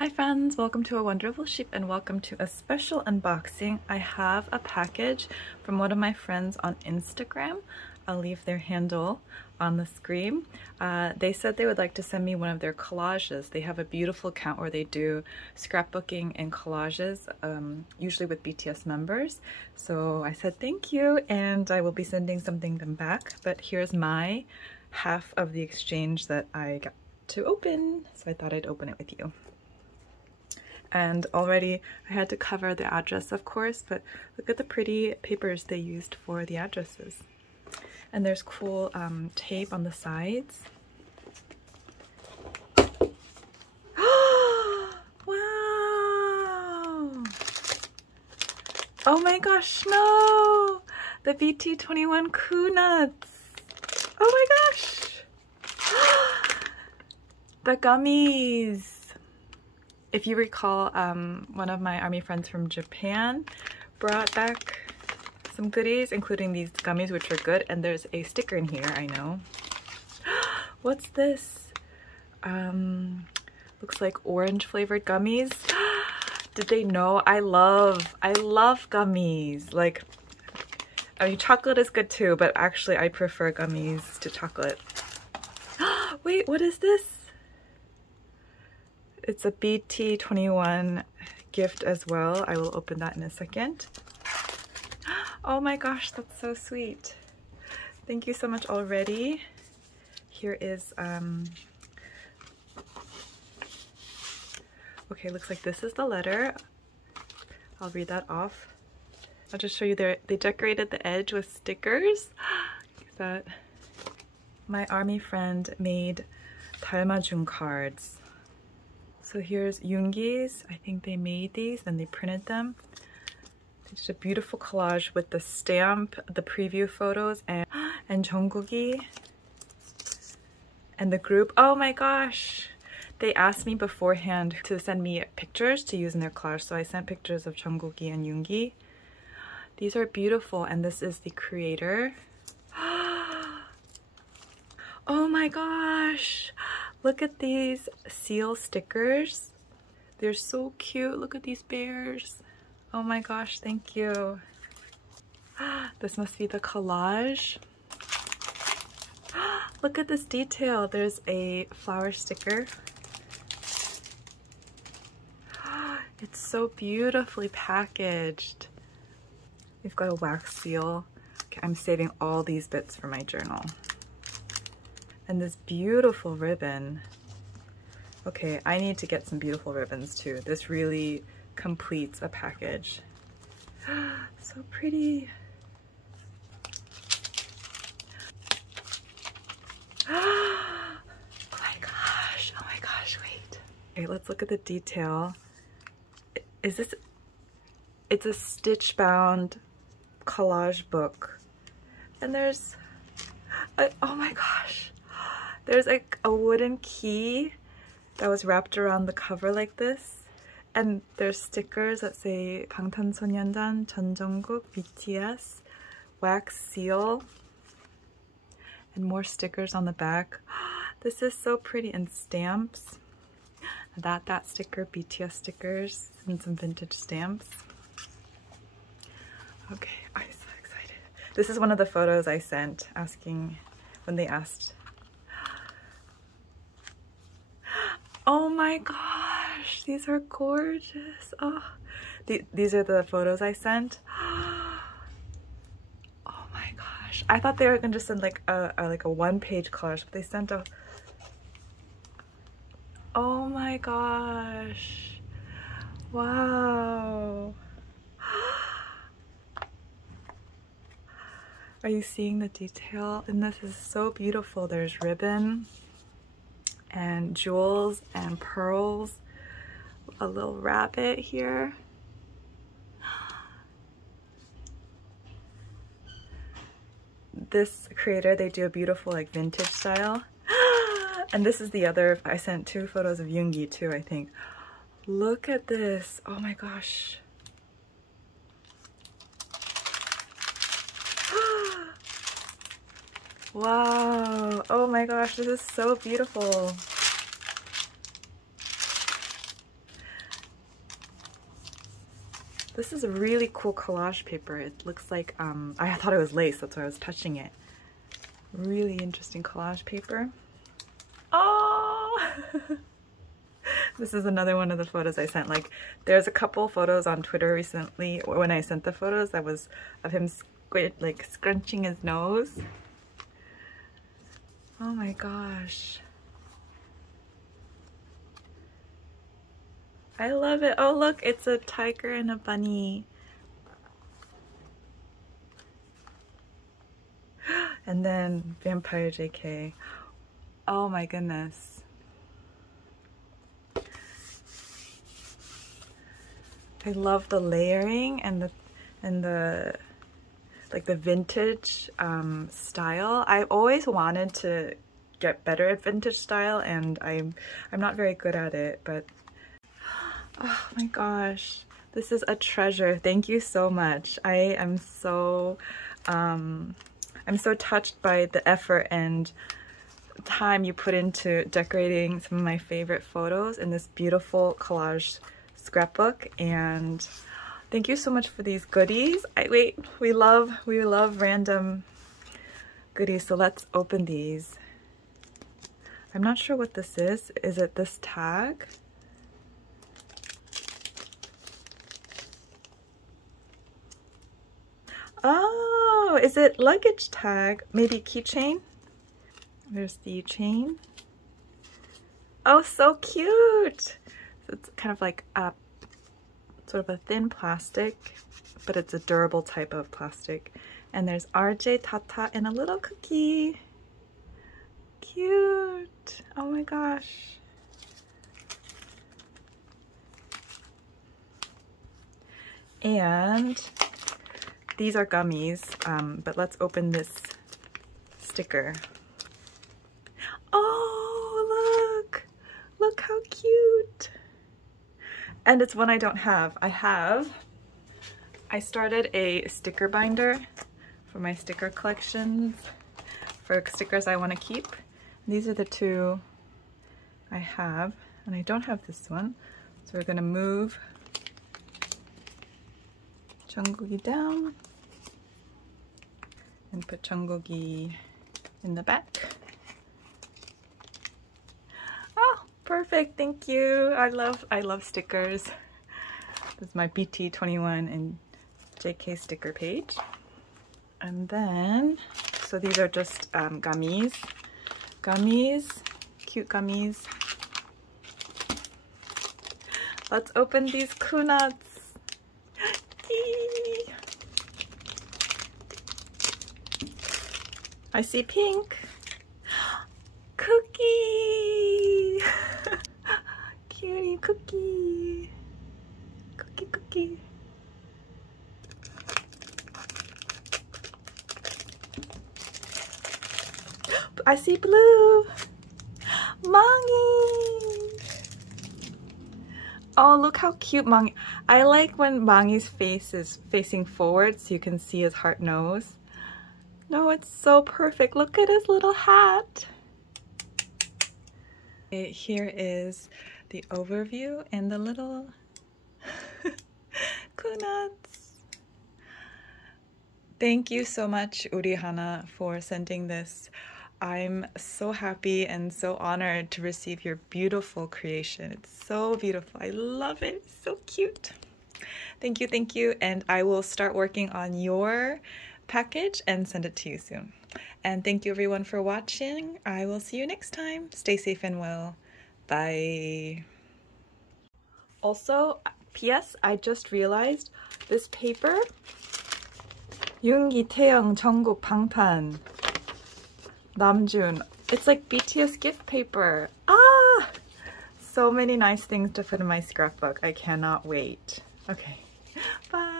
Hi friends, welcome to A Wonderful Sheep and welcome to a special unboxing. I have a package from one of my friends on Instagram. I'll leave their handle on the screen. They said they would like to send me one of their collages. They have a beautiful account where they do scrapbooking and collages, usually with BTS members. So I said thank you, and I will be sending something them back. But here's my half of the exchange that I got to open. So I thought I'd open it with you. And already I had to cover the address, of course, but look at the pretty papers they used for the addresses. And there's cool tape on the sides. Wow! Oh my gosh, no! The BT21 Coup Nuts! Oh my gosh! The gummies! If you recall, one of my army friends from Japan brought back some goodies, including these gummies, which are good, and there's a sticker in here, I know. What's this? Looks like orange flavored gummies. Did they know? I love gummies. Like, I mean, chocolate is good too, but actually I prefer gummies to chocolate. Wait, what is this? It's a BT21 gift as well. I will open that in a second. Oh my gosh, that's so sweet. Thank you so much already. Here is, okay, looks like this is the letter. I'll read that off. I'll just show you they decorated the edge with stickers. That my army friend made 닮아준 cards. So here's Yoongi's. I think they made these and they printed them. It's a beautiful collage with the stamp, the preview photos, and Jungkook이 and the group. Oh my gosh! They asked me beforehand to send me pictures to use in their collage, so I sent pictures of Jungkook이 and Yoongi. These are beautiful, and this is the creator. Oh my gosh! Look at these seal stickers. They're so cute. Look at these bears. Oh my gosh, thank you. This must be the collage. Look at this detail. There's a flower sticker. It's so beautifully packaged. We've got a wax seal. Okay, I'm saving all these bits for my journal. And this beautiful ribbon. Okay, I need to get some beautiful ribbons too. This really completes a package. So pretty. Oh my gosh, wait. Okay, let's look at the detail. Is this, it's a stitch bound collage book. And there's, oh my gosh. There's like a wooden key that was wrapped around the cover like this, and there's stickers that say 방탄소년단, 전정국, BTS, wax seal, and more stickers on the back. This is so pretty, and stamps. That sticker, BTS stickers, and some vintage stamps. Okay, I'm so excited. This is one of the photos I sent asking when they asked. Oh my gosh, these are gorgeous. Oh, these are the photos I sent. Oh my gosh, I thought they were gonna just send like a one-page collage, but they sent a. Oh my gosh, wow. Are you seeing the detail? And this is so beautiful. There's ribbon and jewels and pearls, a little rabbit here. This creator, they do a beautiful like vintage style. And this is the other, I sent 2 photos of Yoongi too, I think. Look at this, oh my gosh. Wow, oh my gosh, this is so beautiful. This is a really cool collage paper. It looks like, I thought it was lace, that's why I was touching it. Really interesting collage paper. Oh! This is another one of the photos I sent. Like, there's a couple photos on Twitter recently when I sent the photos that was of him like scrunching his nose. Oh my gosh. I love it. Oh look, it's a tiger and a bunny. And then Vampire JK. Oh my goodness. I love the layering and the like the vintage style. I've always wanted to get better at vintage style, and I'm not very good at it, but oh my gosh, this is a treasure. Thank you so much. I'm so touched by the effort and time you put into decorating some of my favorite photos in this beautiful collage scrapbook, and thank you so much for these goodies. We love random goodies, so let's open these. I'm not sure what this is. Is it this tag? Oh, is it luggage tag? Maybe keychain? There's the chain. Oh, so cute! So it's kind of like a sort of a thin plastic, but it's a durable type of plastic. And there's RJ, Tata, and a little cookie. Cute! Oh my gosh. And these are gummies, but let's open this sticker. Oh, look! Look how cute! And it's one I don't have. I started a sticker binder for my sticker collections, for stickers I want to keep. These are the two I have, and I don't have this one. So we're gonna move Jungkook down and put Jungkook in the back. Oh, perfect, thank you. I love stickers. This is my BT21 and JK sticker page. And then, so these are just gummies. Cute gummies. Let's open these kunuts. I see pink. Cookie! Cutie cookie. Cookie. I see blue. Mangi. Oh, look how cute Mangi. I like when Mangi's face is facing forward so you can see his heart nose. No, it's so perfect. Look at his little hat. Here is the overview and the little kunuts. Thank you so much, Uri Hana, for sending this. I'm so happy and so honored to receive your beautiful creation. It's so beautiful. I love it. It's so cute. Thank you. And I will start working on your package and send it to you soon. And thank you everyone for watching. I will see you next time. Stay safe and well. Bye. Also, P.S. I just realized this paper, Yoongi, Taeyong, Jungkook, Bangtan, Namjoon. It's like BTS gift paper. Ah! So many nice things to put in my scrapbook. I cannot wait. Okay, bye.